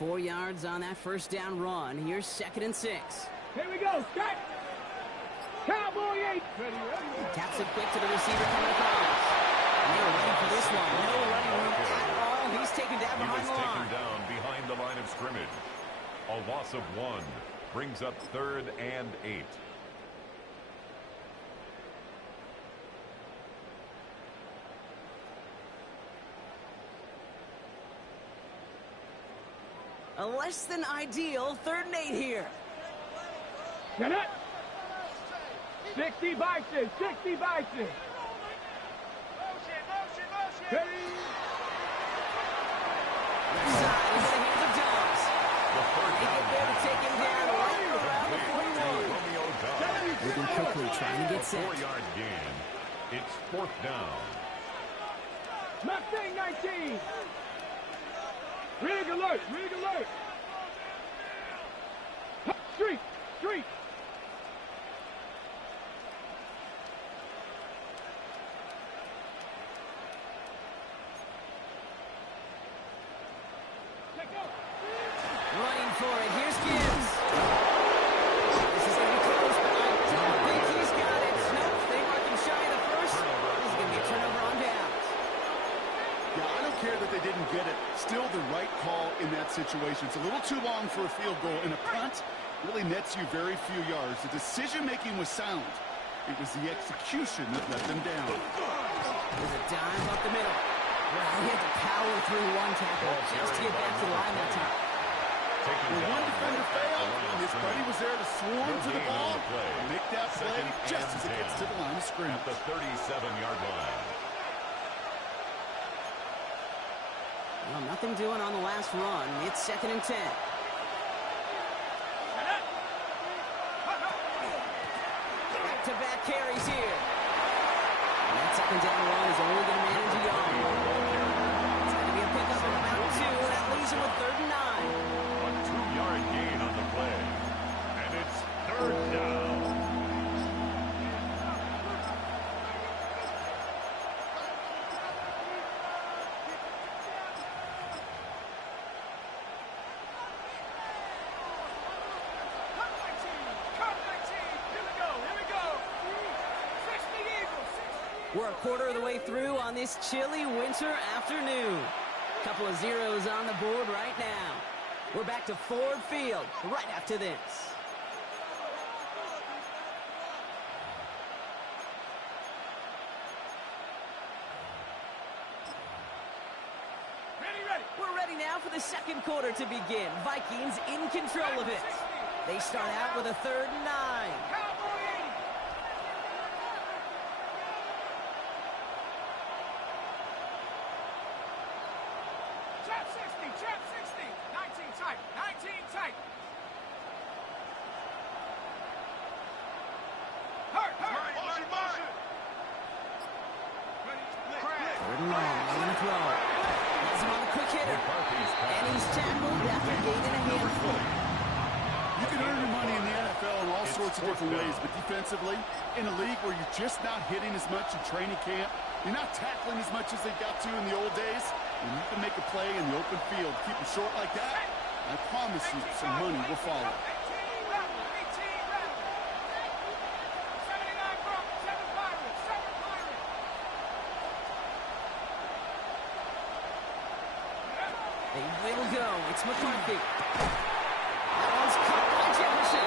4 yards on that first down run. Here's 2nd and 6. Here we go, set! Cowboy 8! Taps it quick to the receiver coming across. And they were ready for this one. No running room at all. He's taken down behind the line. Taken down behind the line of scrimmage. A loss of 1 brings up 3rd and 8. A less than ideal 3rd and 8 here. Get it! 60 Bison, 60 Bison. Motion. Ready? Inside into the hands of Dobbs. They get there to take him down right around the 41. Moving quickly, trying to get set. 4-yard gain. It's 4th down. Mustang 19. Rig alert, rig alert. Street, street. Running for it. Here's Gibbs. This is going to be close, but I don't think he's got it. Nope, they mark him shy of the first. This is going to be a turnover on downs. Yeah, I don't care that they didn't get it. Still the right call in that situation. It's a little too long for a field goal, and a punt really nets you very few yards. The decision-making was sound. It was the execution that let them down. There's a dive up the middle. Well, he had to power through one tackle just to get back to the line that time. When one defender failed, and his buddy was there to swarm to the ball, make that play just as it gets to the line of scrimmage. At the 37-yard line. Well, nothing doing on the last run. It's 2nd and 10. Back-to-back carries here. And that 2nd down run is only going to manage a yard. It's going to be a pickup of about 2, and that leaves him with 3rd and 9. A 2-yard gain on the play. And it's 3rd down. We're a quarter of the way through on this chilly winter afternoon. Couple of zeros on the board right now. We're back to Ford Field right after this. Ready. We're ready now for the 2nd quarter to begin. Vikings in control of it. They start out with a 3rd and 9. Cowboy 80. Trap 60. 19 tight. 19 tight. Hurt. Motion. Third and long, on the throw. Has him on the quick hitter. And he's tackled after gaining a handful. You can earn your money in the NFL in all sorts of different ways, but defensively, in a league where you're just not hitting as much in training camp, you're not tackling as much as they got to in the old days, when you can make a play in the open field, keep them short like that, I promise you some money will follow. They will go. It's McCarthy. That one's caught by Jefferson.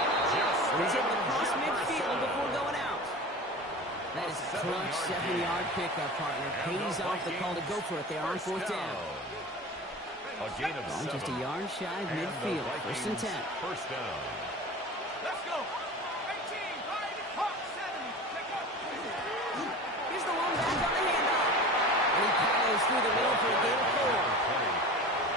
He's able to cross midfield before going out. That is a clutch 7-yard pickup, partner. Pays off the call to go for it there on 4th down. A gain of 7. Just a yard shy of midfield. 1st and 10. First down. Let's go. 18. Hawk 7. Here's the one back on the handoff. And he powers through the middle for a gain of 4.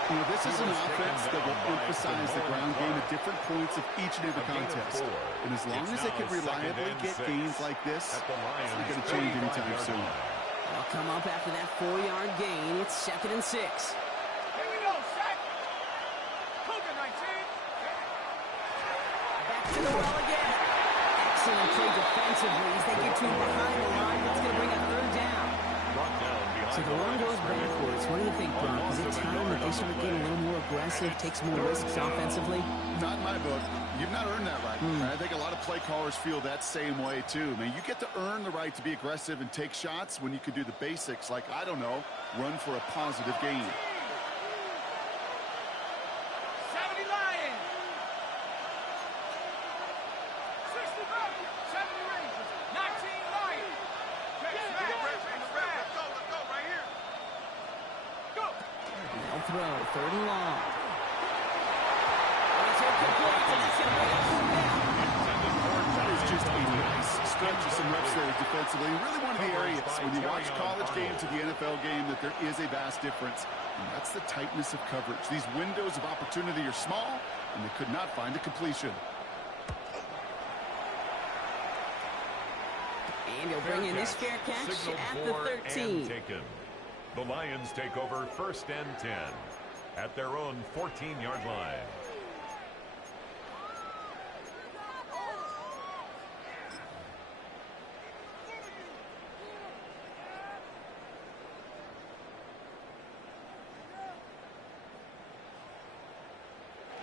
You know, this is an offense that will emphasize the ground game at different points of each and every contest. And as long as they can reliably get gains like this, it's not going to change anytime soon. They'll come up after that 4-yard gain. It's 2nd and 6. Here we go, set. Cougar 19. Back to the well again. Excellent play defensively as they get to behind the line. That's going to bring a 3rd down. Brought down behind So the run goes backwards. What do you think, Brock? Is it time that they start getting a little more aggressive, take some more risks offensively? Not in my book. You've not earned that right. I think a lot of play callers feel that same way, too. Man, you get to earn the right to be aggressive and take shots when you can do the basics, like, I don't know, run for a positive gain. 70 Lions. 60 Falcons. 70 Rangers. 19 Lions. Let's go right here. Go. They'll throw, third and long. That is just a nice stretch of some reps there defensively. Really one of the areas when you watch college game to the NFL game that there is a vast difference. And that's the tightness of coverage. These windows of opportunity are small, and they could not find a completion. And he'll bring in this fair catch at the 13. The Lions take over 1st and 10 at their own 14-yard line.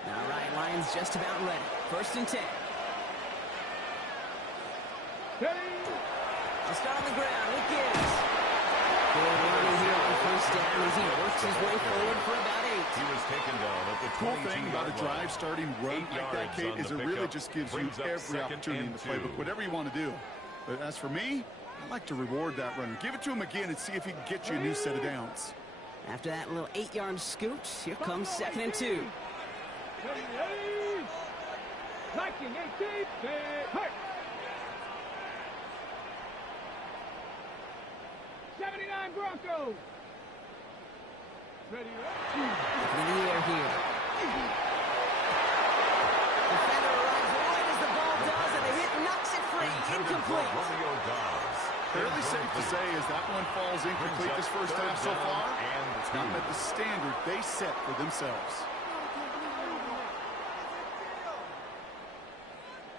All right, Lions just about ready. 1st and 10. I'll start on the ground with Gibbs. Good running here on 1st down as he works his way forward for about 8. He was taken down at the 22-yard line. Cool thing about a drive starting run like that, Kate, is it really just gives you every opportunity in the playbook, whatever you want to do. But as for me, I like to reward that runner. Give it to him again and see if he can get you a new set of downs. After that little 8-yard scoot, here comes 2nd and 2. 79 Broncos. Ready. In the air here. Defender runs right as the ball does, and the hit knocks it free. Incomplete. Fairly safe to say as that one falls incomplete this first half so far. It's not met the standard they set for themselves.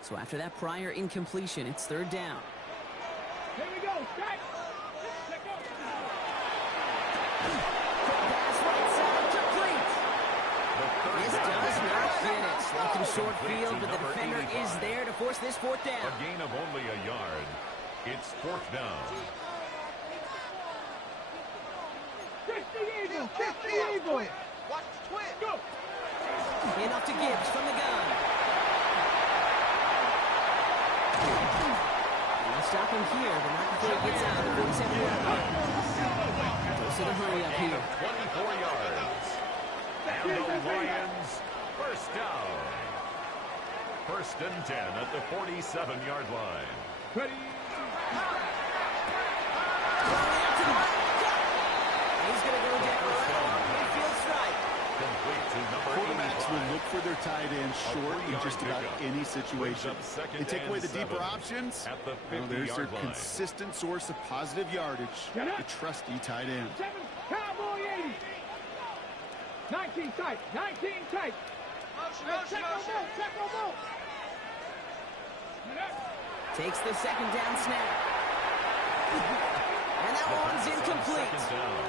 So after that prior incompletion, it's 3rd down. Here we go. Strike. Pass right side, complete. This does not get it. Looking short field, but the defender is there to force this 4th down. A gain of only a yard. It's 4th down. 50 Eagles. 50 Eagles. Watch the twin. Go. And off to Gibbs from the gun. They'll stop him here, but not before he gets out of the 47-yard line. Goes to the hurry up here. 24 yards. And the Lions, 1st down. 1st and 10 at the 47-yard line. Ready. He's going to go down right on the midfield stripe. Complete to number Quarterbacks 85. will look for their tight end short in just about any situation. They take away the deeper options. At the Well, there's their 50-yard line. consistent source of positive yardage, the trusty tight end. 7 Cowboy 80. 19 tight. 19 tight. Check on both. Takes the 2nd down snap. And that one's incomplete. Second down.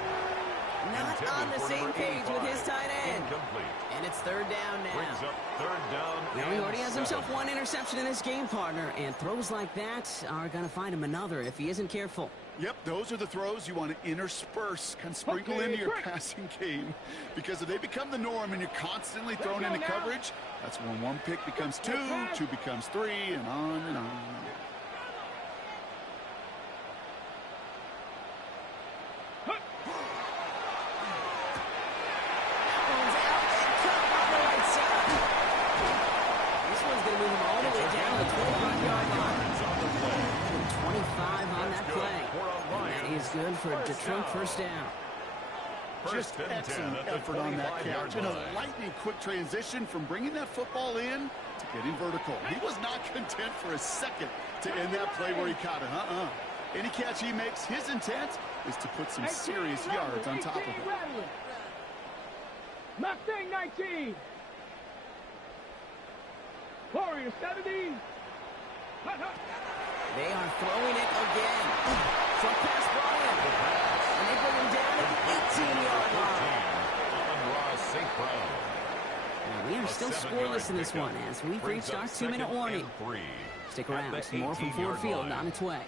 Not Intended on the for same number page with 85. his tight end. Incomplete. And it's 3rd down Brings now. up 3rd down. Well, he already has and himself 7. one interception in this game, partner, and throws like that are going to find him another if he isn't careful. Yep, those are the throws you want to intersperse, kind of sprinkle into your passing game. Because if they become the norm and you're constantly thrown into coverage, that's when 1 pick becomes 2, 2 becomes 3, and on and on. Good for Detroit 1st down. Just excellent effort on that catch. And a lightning quick transition from bringing that football in to getting vertical. He was not content for a second to end that play where he caught it. Any catch he makes, his intent is to put some serious yards on top of it. Mustang 19. Warrior 70. They are throwing it again. Short pass brought in. And they bring him down. 15-yard line. Brown. We are still scoreless in this one as we've reached our 2-minute warning. Stick around. Some more from Ford Field on its way.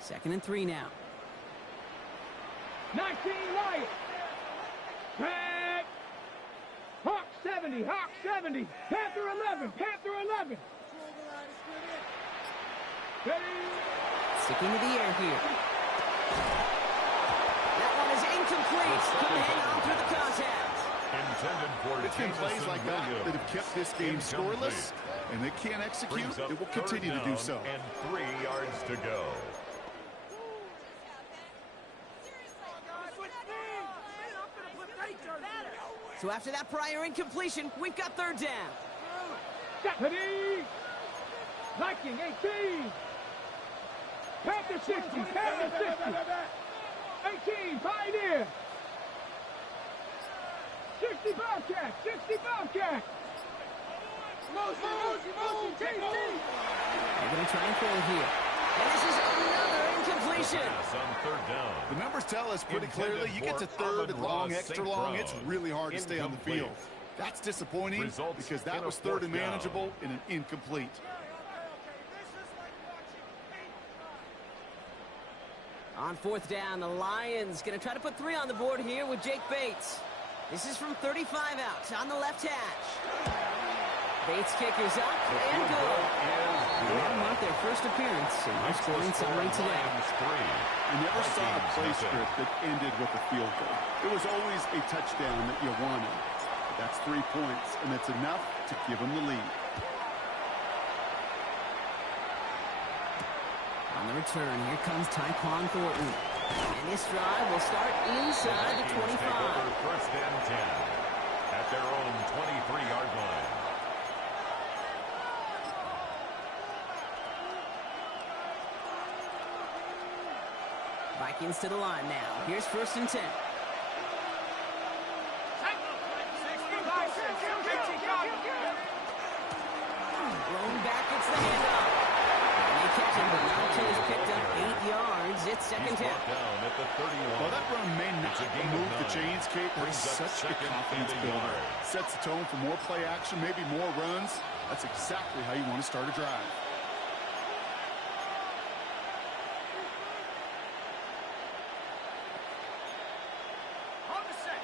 Second and 3 now. 19 Lions. Back. Hawk 70. Hawk 70. Panther 11. Panther 11. Sticking to the air here. That one is incomplete. Couldn't hang on through the contact. Intended for It's been plays like that that have kept this game scoreless, and they can't execute. It will continue to do so. And 3 yards to go. So after that prior incompletion, we've got third down. Deputy. Viking 18. Panther 60. Panther 60. 18. Pioneer. 60 Bobcat. 60 Bobcat. Motion. They're going to try and throw it here. And this is another incompletion. Pass on third down. The numbers tell us pretty clearly you get to third and long, extra long, it's really hard to stay on the field. That's disappointing because that was third and manageable in an incomplete. On fourth down, the Lions going to try to put 3 on the board here with Jake Bates. This is from 35 out on the left hash. Bates kick is up and good. They have marked their first appearance in our scoring summary today. I never saw a play script that ended with a field goal. It was always a touchdown that you wanted. But that's 3 points, and it's enough to give them the lead. On the return, here comes Tyquan Thornton. And this drive will start inside the 25. First and 10 at their own 23-yard line. Vikings to the line now. Here's first and 10. Blown back, it's the handoff. And they catch him, but not until he's picked up 8 yards. It's second down. Down at the 31. Well, that run may not move the chains, Kate, but it's such a confidence builder. Sets the tone for more play action, maybe more runs. That's exactly how you want to start a drive.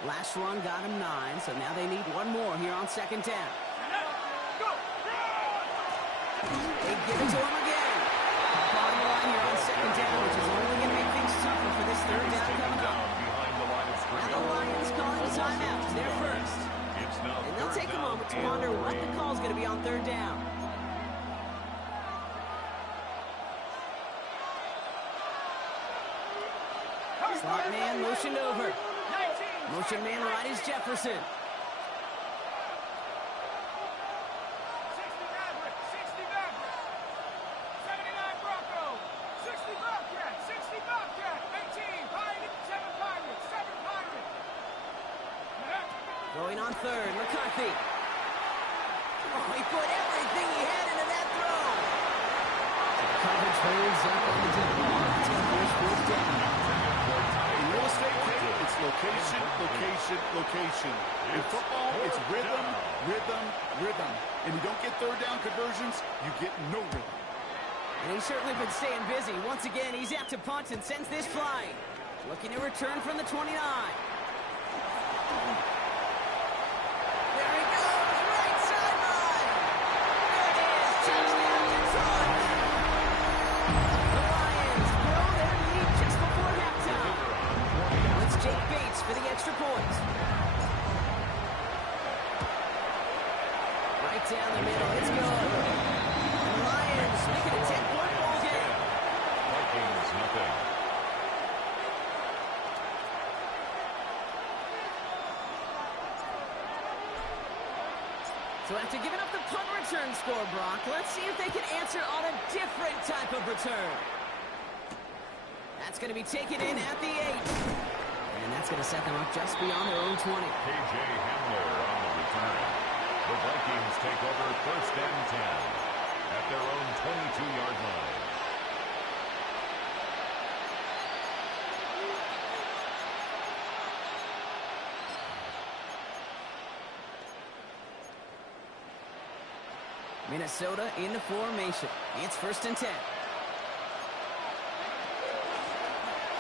Last run got him 9, so now they need one more here on second down. They give it to him again. Bottom line here on second down, which is only going to make things tougher for this third down coming up. Now the Lions calling a timeout. They're first. And they'll take a moment to ponder what the call is going to be on third down. Slot man motioned over. Motion man right is Jefferson. 60 Maverick, 79 Bronco, 60 Bobcat, 18 Pirate, 7 Pirate, 7 Pirate. Going on third, McCarthy. Oh, he put everything he had into that throw. The coverage holds up on the deep ball. It's going to push fourth down. In real estate, Kate, it's location, location, location. In football, it's rhythm, rhythm, rhythm. And you don't get third down conversions, you get no rhythm. And he's certainly been staying busy. Once again, he's out to punt and sends this flying. Looking to return from the 29. There he goes, right sideline. There it is, touchdown Detroit. The Lions grow their lead just before halftime. Now it's Jake Bates for the extra point. Right down the middle, it's good. The Lions making a 10-point ball game. Vikings nothing. So after giving up the punt return score, Brock, let's see if they can answer on a different type of return. That's going to be taken in at the 8. And that's going to set them up just beyond their own 20. KJ Hamler on the return. The Vikings take over 1st and 10 at their own 22-yard line. Minnesota into formation. It's 1st and 10.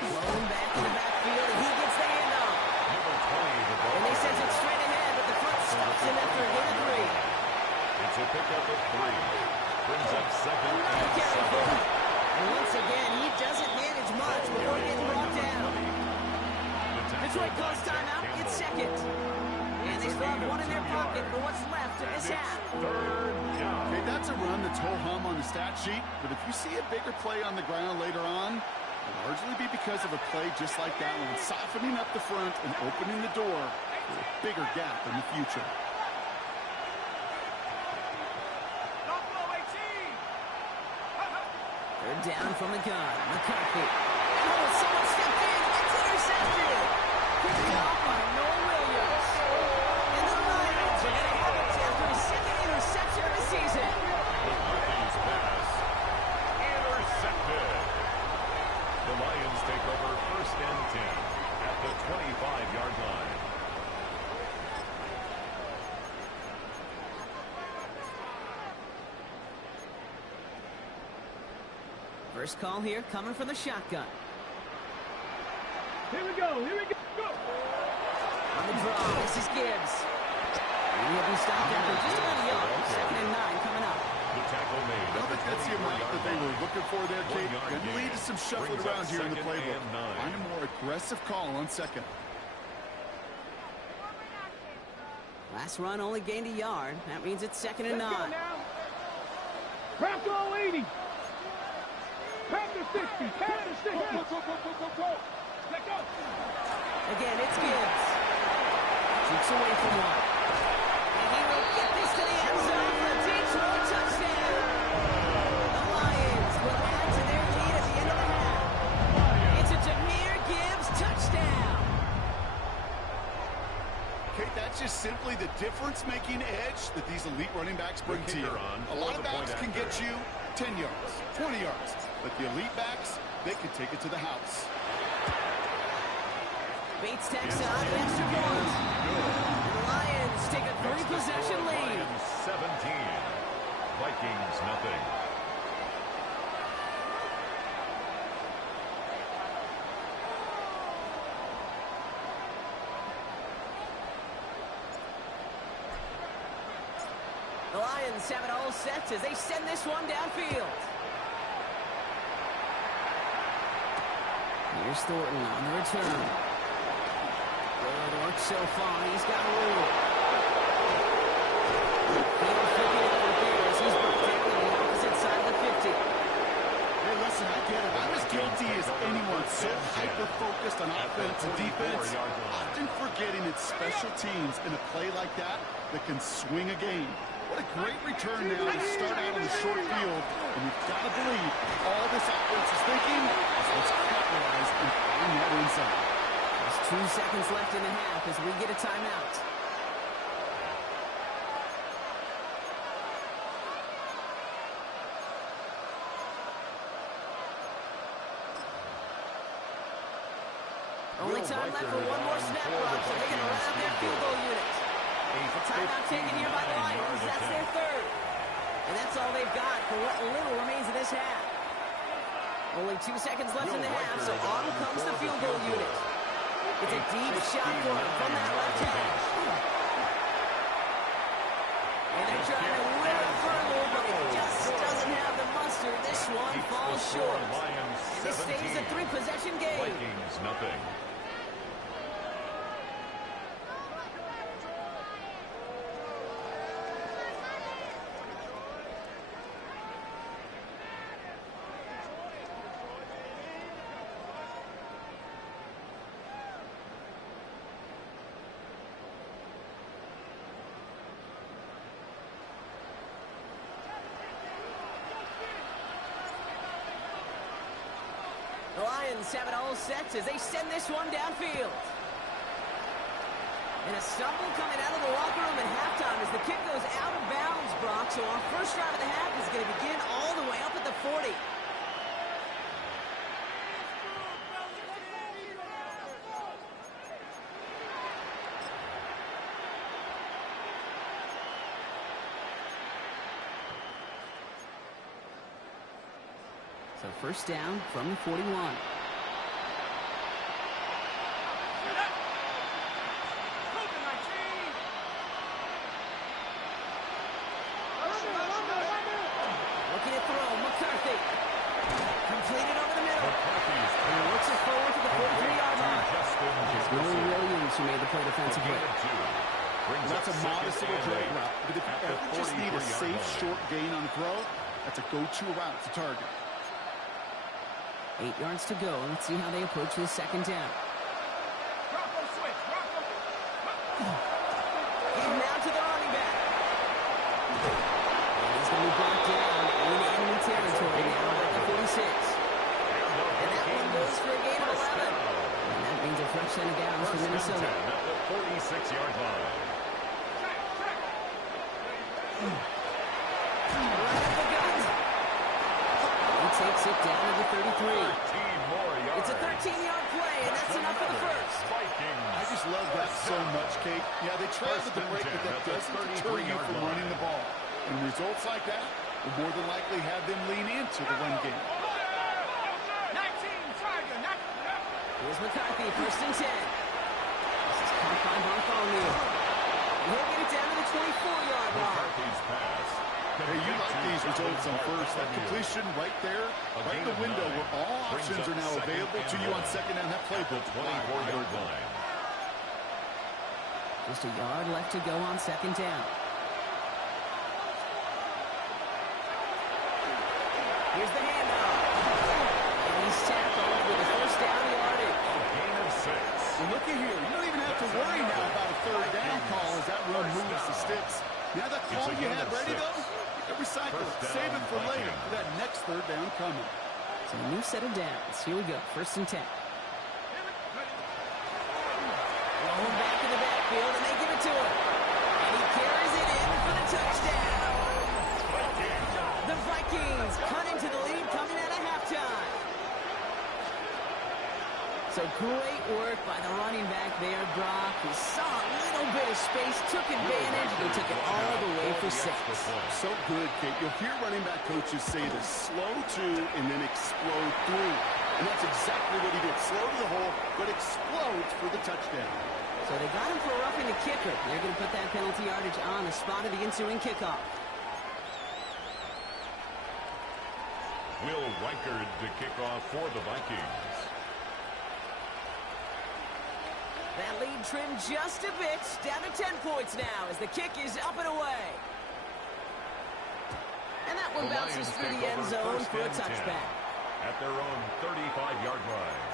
Blown back in the backfield, and he gets the handoff. Number 20, the ball. And they send it straight ahead, but the front stops him after a gain of 3. It's a pickup of 3. Brings up 2nd Another and carry 7. for him. And once again, he doesn't manage much before getting brought down. Detroit calls timeout. It's 2nd. And they still have 1 in their pocket for what's left of this half. 3rd down. Okay, that's a run that's ho-hum on the stat sheet, but if you see a bigger play on the ground later on, it'll largely be because of a play just like that one, softening up the front and opening the door for a bigger gap in the future. Third down from the gun. McCarthy. Oh, someone stepped in. It's intercepted. Picked off by Noah Williams. And the Lions are going to have it after his 2nd interception of the season. McCarthy's pass intercepted. The Lions take over 1st and 10 at the 25-yard line. First call here coming from the shotgun. Here we go. Go. On the draw, this is Gibbs. And he'll be stopped after just about a yard. 2nd and 9 coming up. The tackle made. I don't think that's the amount that they were looking for there, Kate. Going to lead to some shuffling around here in the playbook. Find a more aggressive call on 2nd. Last run only gained a yard. That means it's 2nd and 9. Crack all 80. Crack the 60. Crack the 60. Go. Let go. Again, it's Gibbs. Shoots away from one. And he will get this to the end zone for a Detroit touchdown. The Lions will add to their lead at the end of the half. It's a Jahmyr Gibbs touchdown. Kate, that's just simply the difference-making edge that these elite running backs bring to you. A lot of backs can get you 10 yards, 20 yards, but the elite backs, they can take it to the house. Bates takes out the extra point. The Lions take a 3-possession lead. Lions 17. Vikings nothing. The Lions have it all set as they send this one downfield. Here's Thornton on the return. Good work so far. He's got a roll. Field flipping it for Bears. He's brought down on the opposite side of the 50. Hey, listen, I get it. I'm as guilty as anyone. So hyper-focused on offense and defense, often forgetting it's special teams in a play like that can swing a game. What a great return now to start out on the short field. And you've got to believe all this offense is thinking is let's capitalize and find that inside. There's 2 seconds left in the half as we get a timeout. Only time left for one more snap clock, so they're going to run out their field goal unit. The timeout taken here by the Lions. That's their 3rd. And that's all they've got for what little remains of this half. Only 2 seconds left in the half, so on comes the field goal unit. It's a deep shot for him from that left hand. And they're trying to win it further, but it just doesn't have the muster. This one falls short. And this stays a 3-possession game. Vikings nothing. The Lions have it all set as they send this one downfield. And a stumble coming out of the locker room at halftime as the kick goes out of bounds, Brock. So our first drive of the half is going to begin all the way up at the 40. So first down from the 41. Looking to throw, McCarthy. Completed over the middle. And he looks it forward to the 43-yard line. It's Will Williams who made the play defensively. That's a modest little drag route, but if you ever just need a safe, short gain on the throw, that's a go-to route to target. 8 yards to go. Let's see how they approach this second down. And now to the running back. And he's going to be brought down in enemy territory now at the 46. And that one goes for a gain of 11. And that means a fresh set of downs for Minnesota. At the 46-yard line. Takes it down to the 33. It's a 13-yard play, and that's enough for the first. I just love that so much, Kate. Yeah, they trailed with the break, but that doesn't deter you from running the ball. And results like that will more than likely have them lean into the run game. Here's McCarthy, first and 10. This is caught by Bartholomew. He'll get it down to the 24-yard line. McCarthy's pass. Hey, you like these results on first. That completion right there, right in the window where all options are now available to you on second down. That playbook. 24-yard line. Just a yard left to go on second down. Here's the handoff. And he's tackled with a first down yardage. A gain of 6. Well, looky here. You don't even have to worry now about a third down call as that run moves the sticks. Now that call you had ready, though, recycle it. Save it for later for that next third down coming. So a new set of downs. Here we go. First and 10. Rolling back in the backfield, and they give it to him. And he carries it in for the touchdown. The Vikings cut into the lead coming out of halftime. So great work by the running back there, Brock. He saw a little bit of space, took advantage, and he took it all the way for 6. So good, Kate. You'll hear running back coaches say to slow to and then explode through. And that's exactly what he did. Slow to the hole, but explodes for the touchdown. So they got him for roughing the kicker. They're going to put that penalty yardage on the spot of the ensuing kickoff. Will Reichard to kick off for the Vikings. That lead trimmed just a bit, down to 10 points now as the kick is up and away. And that one bounces through the end zone for a touchback. At their own 35-yard line.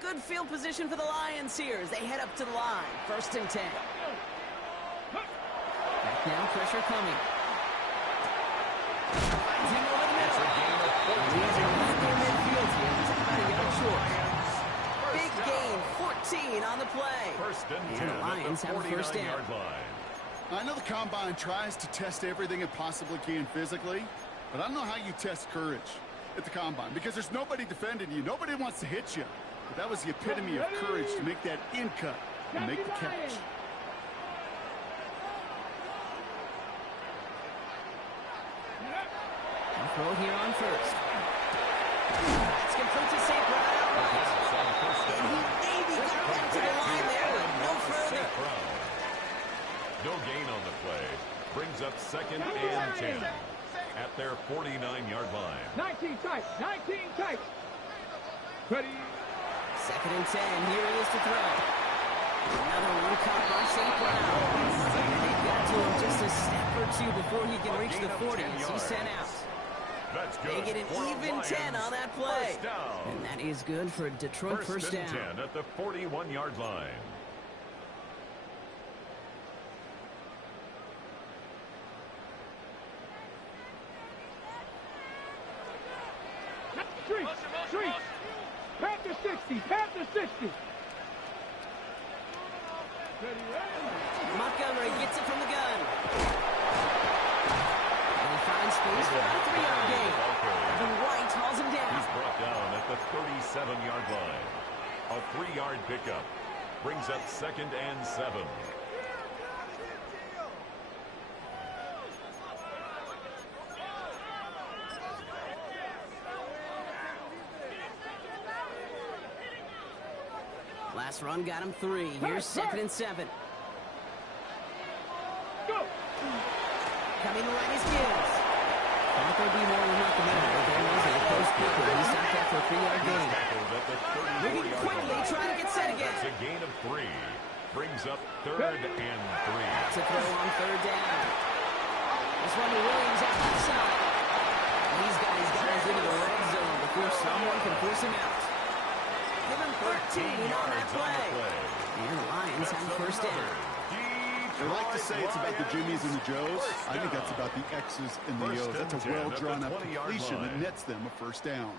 Good field position for the Lions here as they head up to the line. First and 10. Back now, pressure coming. Finds him over the middle. And he's right in midfield here. He's about a yard short. Big gain, 14 on the play. First and 10 the Lions have a first down. I know the Combine tries to test everything it possibly can physically, but I don't know how you test courage at the Combine because there's nobody defending you. Nobody wants to hit you. But that was the epitome of courage to make that in cut and make the catch. And throw here on first. It's complete to St. Brown outright. And he maybe got back to the line there, but no further. No gain on the play. Brings up second and 10 at their 49-yard line. 19 tight. 19 tight. Ready. Second and 10. Here it is to throw. Another one caught by St. Brown. And they got to him just a step or two before he can reach the 40 as he's sent out. That's They good. get an for even Lions. 10 on that play. First down. And that is good for a Detroit first and down. 10 at the 41-yard line. Street. Panther 60. Panther 60. Montgomery gets it from the gun. And he finds space for a 3-yard gain. Evan White hauls him down. He's brought down at the 37-yard line. A 3-yard pickup brings up 2nd and 7. Last run got him 3. Here's 2nd and 7. Go. Coming right is Gibbs. Thought there'd be more than nothing there, but there was a close pick where he stopped that for a 3-yard gain. Tackled at the Moving 34-yard quickly, line. trying to get set again. That's a gain of 3. Brings up 3rd and 3. To throw on 3rd down. This one to Williams at left side. These guys got us into the red zone before someone can force him out. Give him 13 on that play. And the Lions have first down. They like to say it's about the Jimmies and the Joes. I think that's about the X's and the O's. That's a well-drawn-up completion that nets them a first down.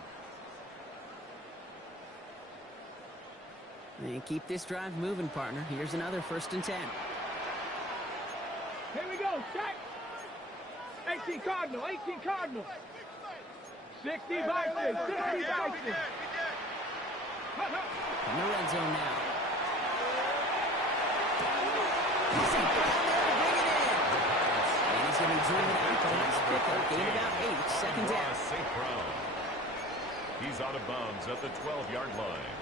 And keep this drive moving, partner. Here's another 1st and 10. Here we go. Check. 18 Cardinal. 18 Cardinal. 60 Vikings. 60 Vikings. In the red zone now. He's in down there to bring it in. And he's going to be driven out the next pickup. Gain about 8. 2nd down. St. Brown. He's out of bounds at the 12-yard line.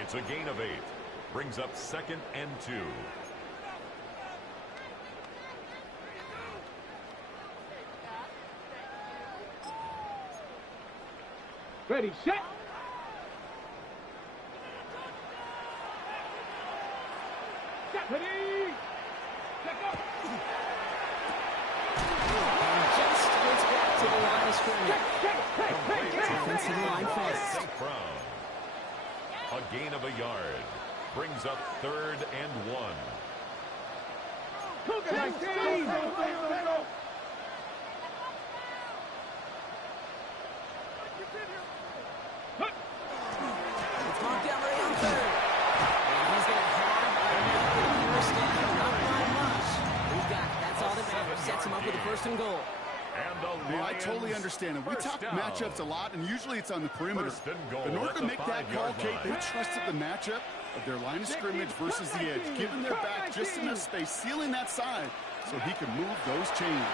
It's a gain of 8. Brings up 2nd and 2. Ready, set. Set, ready. Check up. And just gets back to the line of scrimmage. Check. Defensive line fast. St. Brown. A gain of a yard. Brings up 3rd and 1. Cougar 19. It's Montgomery on 3rd. And he's going to have a first down. Not by much. He's got it. That's all that matters. Sets him up with a 1st and goal. And the Yeah, I Lions totally understand it. We first talk down. matchups a lot, and usually it's on the perimeter. 1st and goal In order at to the make that call, 5-yard Kate, they line. trusted the matchup of their line of scrimmage versus the edge, giving their back just enough space, sealing that side so he can move those chains.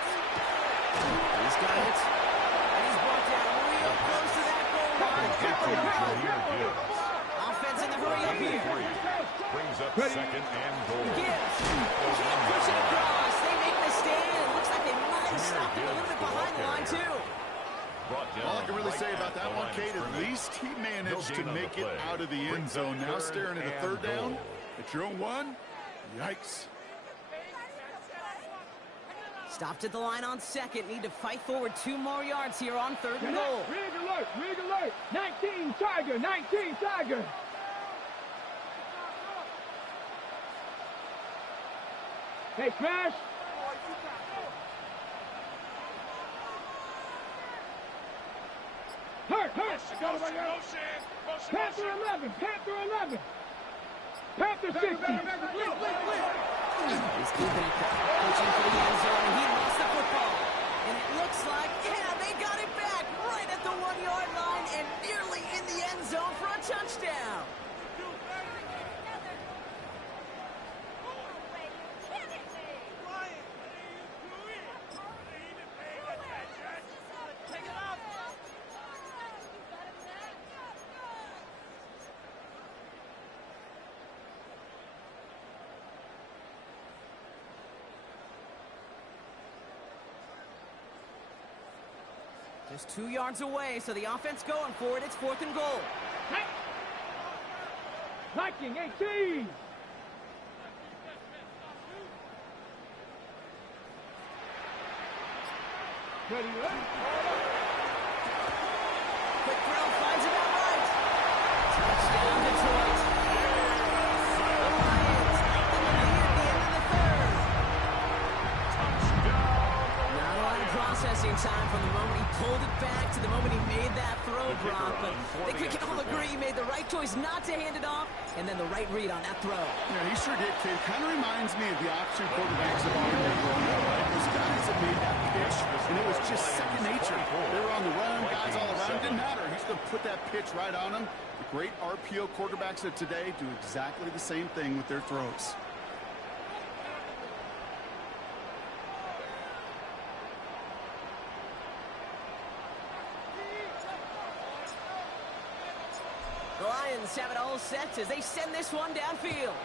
He's got it. And he's brought down real close to that goal line. Offense in the hurry up here. Brings up 2nd and goal. Gibbs. Can't push it across. They make the stand. Looks like they might have stopped him a little bit behind the line, too. All I can really say about that one, Kate, at least he managed to make it out of the end zone. Now staring at a 3rd down at your own 1. Yikes. Stopped at the line on 2nd. Need to fight forward 2 more yards here on 3rd and goal. Rig alert. Rig alert. 19 Tiger. 19 Tiger. Hey, Smash. Hurt. Panther 11. Panther 11. Panther 60. He's keeping it pushing for the end zone, and he lost the football. And it looks like, yeah, they got it back right at the 1-yard line and nearly in the end zone for a touchdown. Just 2 yards away, so the offense going for it. It's 4th and goal. Viking 18. Ready, Quick throw finds him outright. Touchdown, Detroit. The Lions lengthen the lead at the end of the third. Not a lot of processing time from the moment he pulled it back to the moment he made that throw, Brock. But I think we can all agree he made the right choice not to hand it off, and then the right read on that throw. Yeah, he sure did, kid. Kind of reminds me of the option quarterbacks of our day growing up, right? Those guys that made that pitch, and it was just second nature. They were on the run, guys all around. It didn't matter. He's going to put that pitch right on them. The great RPO quarterbacks of today do exactly the same thing with their throws. The Lions have it all set as they send this one downfield.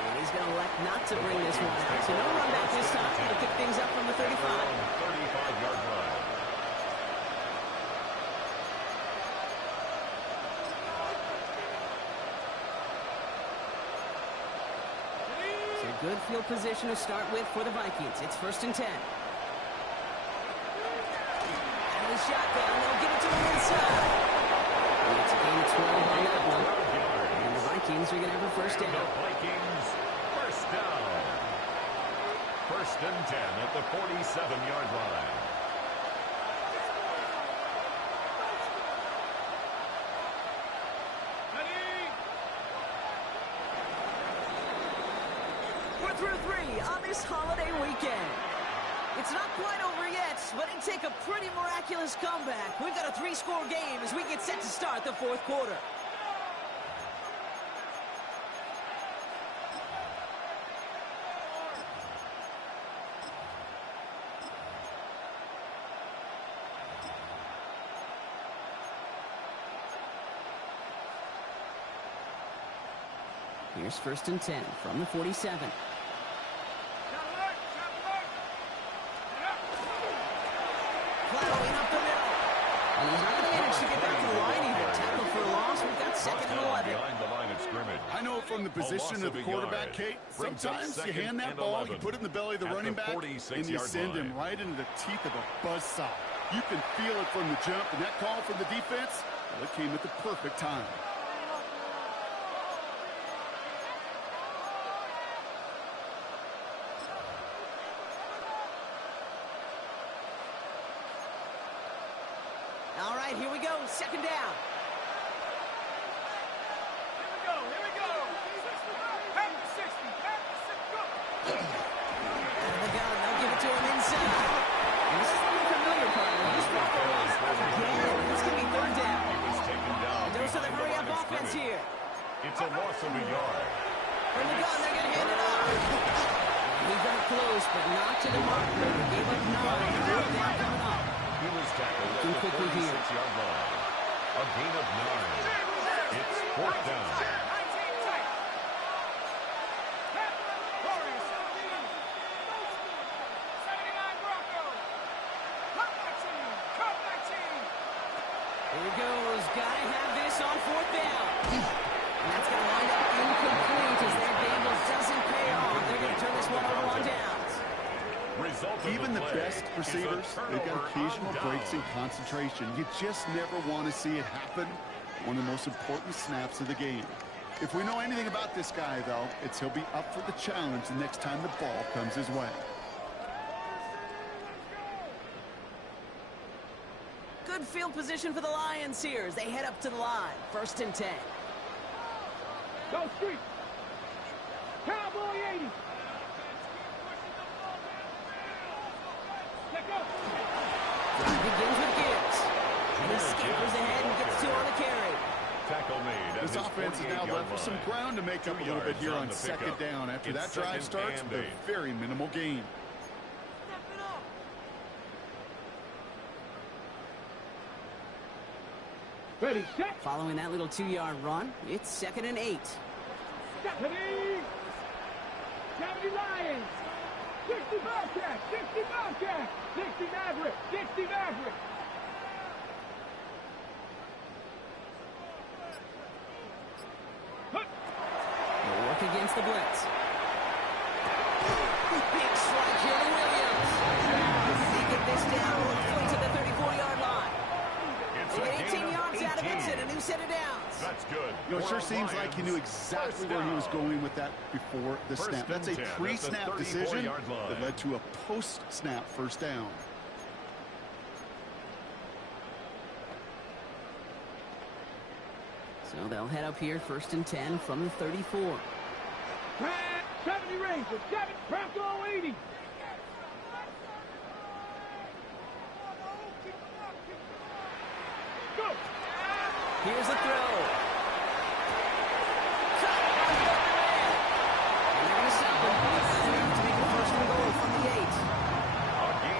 And he's going to elect not to bring this one out. So no run back this time. He'll pick things up from the 35. 35-yard line. So good field position to start with for the Vikings. It's 1st and 10. And the shotgun, they'll give it to him inside. It's a gain of 12 on that one. And the Vikings are going to have a first down. The Vikings, first down. 1st and 10 at the 47-yard line. We're through 3 on this holiday weekend. It's not quite over yet, but it'd take a pretty miraculous comeback. We've got a 3-score game as we get set to start the 4th quarter. Here's 1st and 10 from the 47. Plowing up the middle. And he's not going to manage to get back to the line either. Tackle for a loss. We've got 2nd and 11. Behind the line of scrimmage. I know from the position of the quarterback, Kate, sometimes you hand that ball, you put it in the belly of the running back, and you send him right into the teeth of a buzzsaw. You can feel it from the jump, and that call from the defense, well, it came at the perfect time. All right, here we go. 2nd down. Here we go. Back to 60. Back to 60. Go. Out of the gun. They'll give it to him inside. And this is the unfamiliar part. This ball goes again. It's going to be 3rd down. He was taken down. A dose of the hurry-up offense here. It's a loss of a yard. From the gun, they're going to hand it off. He got close, but not to the mark. He gave up 9. 4th down coming up. He was tackled at the quickly here. 46-yard line. A gain of 9. It's 4th down. Here he goes. Got to have this on 4th down. And that's going to wind up incomplete as that gamble doesn't pay off. They're going to turn this one over on downs. Even the best receivers, they've got occasional breaks in concentration. You just never want to see it happen. One of the most important snaps of the game. If we know anything about this guy, though, it's he'll be up for the challenge the next time the ball comes his way. Good field position for the Lions here as they head up to the line. 1st and 10. Go street. Cowboy 80. Let go. Drive begins with Gibbs. And he scampers ahead and gets 2 on the carry. Tackle made at This his offense is now 48-yard left with some line. ground to make up a 2 little bit yards here on the 2nd pickup. down. After It's that drive 2nd starts, and a 8. very minimal gain. Ready, set. Following that little 2-yard run, it's 2nd and 8. Ready. 70 Lions. 60 Bobcats. 60 Bobcats. 60 Maverick. 60 Maverick. They'll work against the blitz. Big strike here to Williams. They get this down You know, it sure seems like he knew exactly where he was going with that before the snap. That's a pre-snap decision that led to a post-snap first down. So they'll head up here, 1st and 10 from the 34. 70 Rangers, 7, Bronco 80. Go. Here's the throw.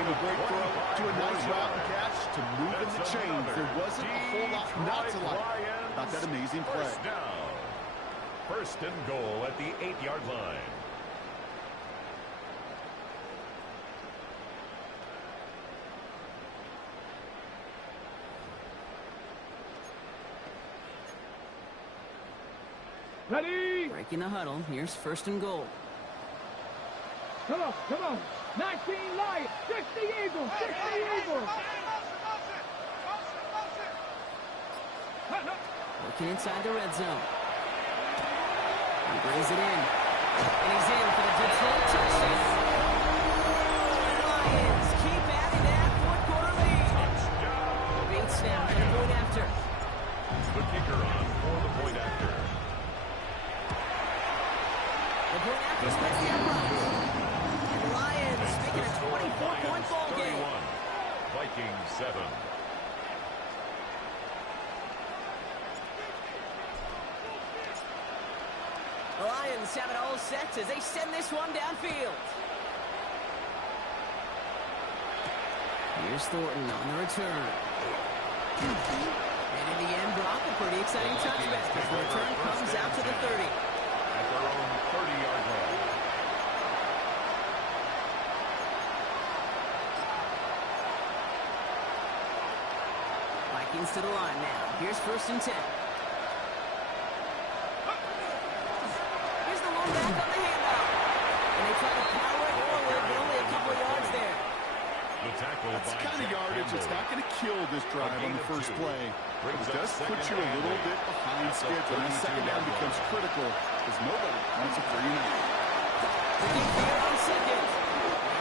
A great throw to a nice route and catch to move in the chains. There wasn't a whole lot not to like about that amazing play. First down. 1st and goal at the 8-yard line. Ready? Breaking the huddle. Here's 1st and goal. Come on, come on. 19 Lions, 60 Eagles, 60 Eagles. Working inside the red zone. He brings it in. And he's in for the Detroit touchdown. Lions keep adding that 4th-quarter lead. Bates now and a point after. The kicker on for the point after. The point after's missed the upright. And the Lions making a 24-point ball game. Vikings 7. The Lions have it all set as they send this one downfield. Here's Thornton on the return. And in the end, Brock, a pretty exciting touchback as the return comes out to the 30. At their own 30-yard line. Vikings to the line now. Here's 1st and 10. Here's the one back on the handoff. And they try to power it forward, but only a couple yards there. The tackle That's by kind of Jack yardage. It's Campbell. not going to kill this drive on the first play. But it does put you a little bit behind schedule. And second down becomes critical because nobody wants a 3 and out. Looking fair on 2nd.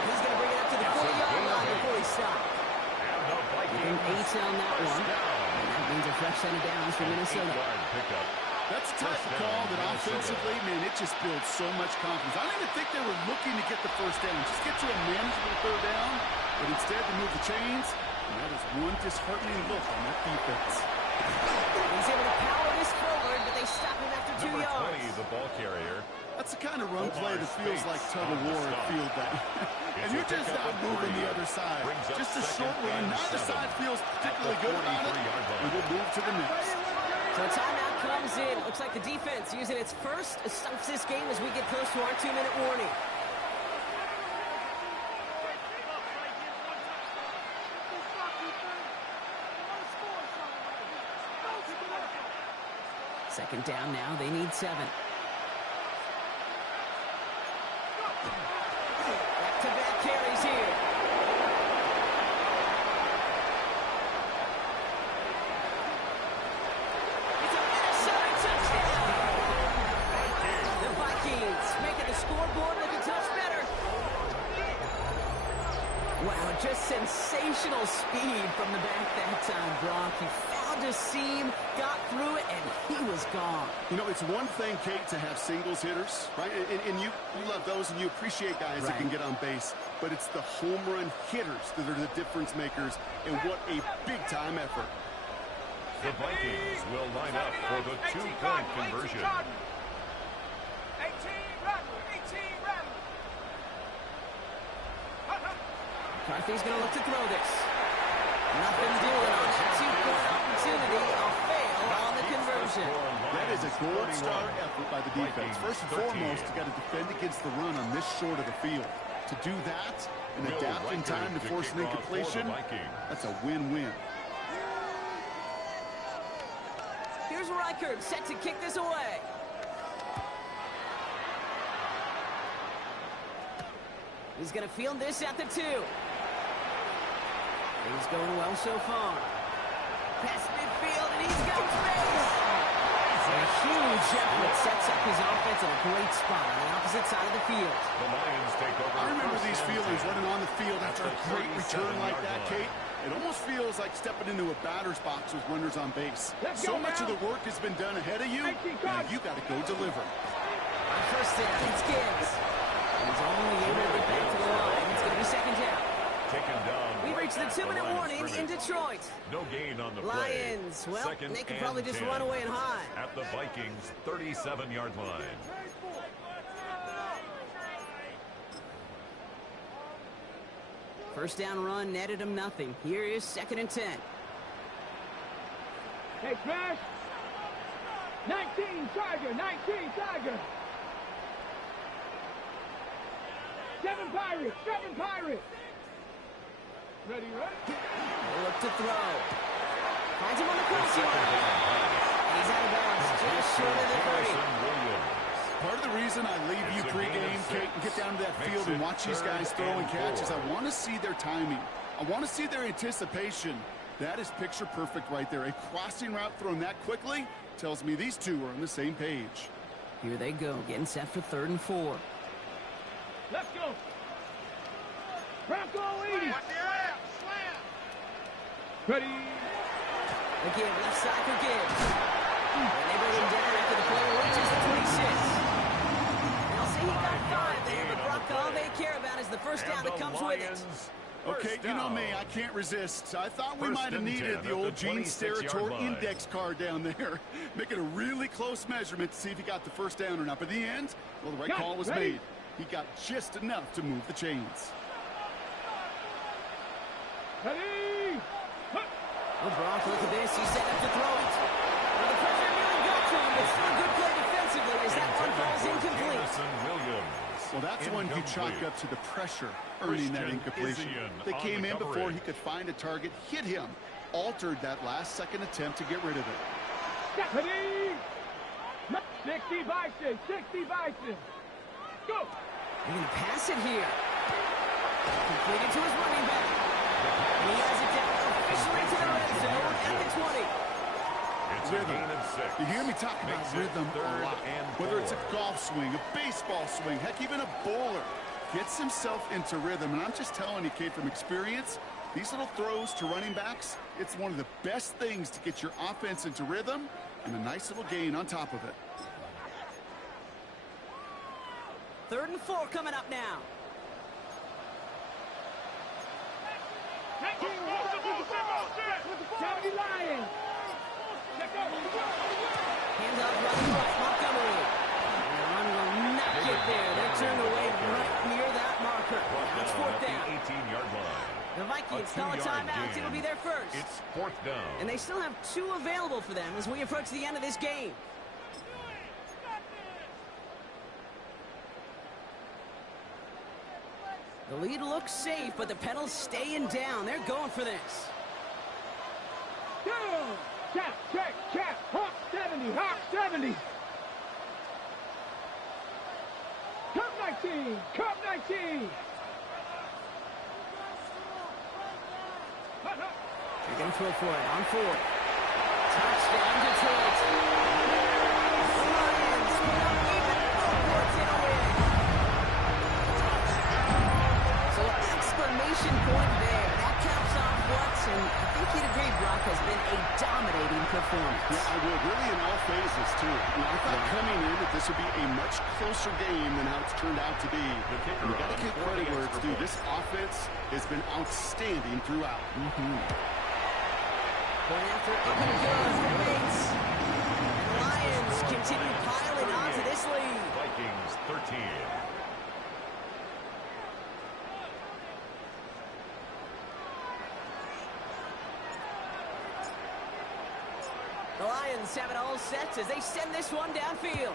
He's going to bring it up to the 40-yard line before he stops. And the Getting Vikings 8 on that one. And that means a fresh set of downs for Minnesota. 8-yard pickup. That's the type of call that offensively, man, it just builds so much confidence. I don't even think they were looking to get the first down. Just get to a manageable 3rd down. But instead, they move the chains. And that is one disheartening look on that defense. He's able to power this forward, but they stop him after 2 Number yards. 20, the ball carrier. That's the kind of run play that feels like tug-of-war at field day. And you're just not moving the other side. Just a short run. Neither side feels particularly good about it. And we'll move to the next. So a timeout comes in. Looks like the defense using its first stops this game as we get close to our 2-minute warning. Second down now. They need 7. Back-to-back carries here. It's a Minnesota touchdown. The Vikings making the scoreboard look a touch better. Wow, just sensational speed from the back that time, Brock. He found a seam, got through it, and he was gone. You know, it's one thing, Kate, to have singles hitters, right? And you love those and you appreciate guys that can get on base. But it's the home run hitters that are the difference makers, and what a big-time effort. The Vikings will line up for the 2-point conversion. 18 Rattler, 18 Rattler. McCarthy's going to look to throw this. Nothing doing on that 2-point opportunity. A fail on the conversion. That is a gold star effort by the defense. First and foremost, you got to defend against the run on this short of the field. To do that and adapt in time to force an incompletion, that's a win-win. Here's Reichert set to kick this away. He's going to field this at the 2. He's going well so far. Past midfield, and he's got space. A huge effort sets up his offense in a great spot on the opposite side of the field. The Lions take over. I remember first these and feelings 10 running on the field after a at the great return like 37-yard that, line. Kate. It almost feels like stepping into a batter's box with runners on base. Let's So go much now. of the work has been done ahead of you. 18 Now cards. you got to go deliver. On first down, it's Gibbs. He's only able to get back to the line. It's going to be second down. Taken down. We've right reached the at 2-minute line of warning in scrimmage. Detroit. No gain on the play. Lions, well, Second they could and probably just 10 run away and hide. at the Vikings' 37-yard line. First down run netted him nothing. Here is second and 10. Hey, Smash. 19, Tiger. 19, Tiger. 7 Pirates. 7 Pirates. Ready, ready? They look to throw. Finds him on the crossbar. And he's out of bounds, just short of the 30. Harrison Williams. Part of the reason I leave you It's a pregame, gain of Kate, six. and get down to that Makes field and it watch these guys third throw and and catch is 4. I want to see their timing. I want to see their anticipation. That is picture perfect right there. A crossing route thrown that quickly tells me these two are on the same page. Here they go, getting set for 3rd and 4. Let's go. Bronco 80. Ready. Again, left side for Gibbs. And they bring him down after the play reaches the 26. They'll say he got 5 there, but Brock, all they care about is the first down that comes with it. Okay, you know me, I can't resist. I thought we First might have and needed 10 the at old the Gene 26-yard Steratore line. index card down there. Make it a really close measurement to see if he got the first down or not. But in the end, well, the right call was Ready? made. He got just enough to move the chains. Ready. Oh, Brock, look at this. He's set up to throw it. Well, the pressure really got to him, but still a good play defensively as that one falls incomplete. Harrison Williams. Well, that's one you chalk up to the pressure earning that Christian incompletion. Isian They on came the in before coverage. he could find a target, hit him, altered that last second attempt to get rid of it. Ready. 60 Bison. 60 Bison. Go. They're going to pass it here. Completed to his running back. And he has it down officially to the red zone at the 20. It's a Rhythm. gain of 6. You hear me talk about Makes it rhythm a 3rd lot. and Whether it's a 4. golf swing, a baseball swing, heck, even a bowler gets himself into rhythm. And I'm just telling you, Kate, from experience, these little throws to running backs, it's one of the best things to get your offense into rhythm and a nice little gain on top of it. 3rd and 4 coming up now. Johnny Lions. Let's go. Hands off running back Montgomery. And the run will not get there. They're turned away right near that marker. Now it's 4th At down. the 18-yard line. The Vikings A call a 2-yard timeout. gain. It'll be their first. It's 4th down. And they still have 2 available for them as we approach the end of this game. The lead looks safe, but the pedals staying down. They're going for this. Go. Check. Hawk 70. Hawk 70. Cup 19. Cup 19. They're going to throw for it on 4. Touchdown, Detroit. The Lions put up even more points in a win. So an exclamation point there. That caps off what, and I think you'd agree, Brock, has been a dominating performance. Yeah, I would. Really in all phases, too. I thought coming in that this would be a much closer game than how it's turned out to be. kicker You got to on give 4th credit where it's extra due. point. This offense has been outstanding throughout. Going after it, up and good for Bates. And the Lions continue piling on to this lead. Vikings 13. The Lions have it all set as they send this one downfield.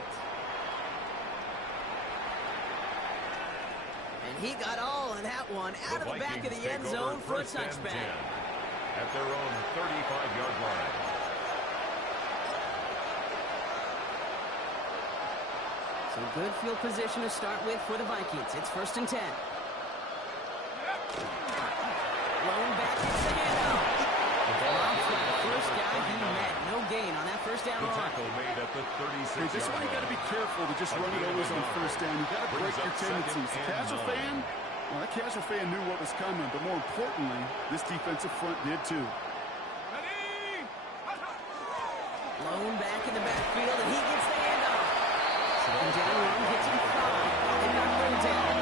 And he got all of that one out of the back of the end zone for a touchback. At their own 35-yard line. So good field position to start with for the Vikings. It's 1st and 10. Rolling back, it's the handoff. Drops that first guy he met. No gain on that first down The run. tackle made at the 36-yard Hey, this is why you got to be careful to just run it always on first down. You got to break your tendencies. The casual fan, well, that casual fan knew what was coming, but more importantly, this defensive front did too. Blown back in the backfield, and he gets the handoff. Second down run gets him 5. They got third down.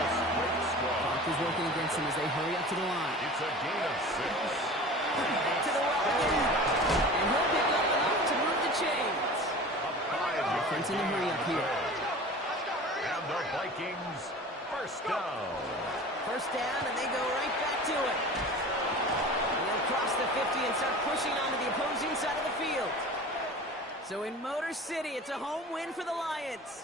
Clock is working against him as they hurry up to the line. It's a gain of 6. To the well again. And he'll pick up enough to move the chains. Offense in a hurry up here. And the Vikings, first down. First down, and they go right back to it. And they'll cross the 50 and start pushing onto the opposing side of the field. So in Motor City, it's a home win for the Lions.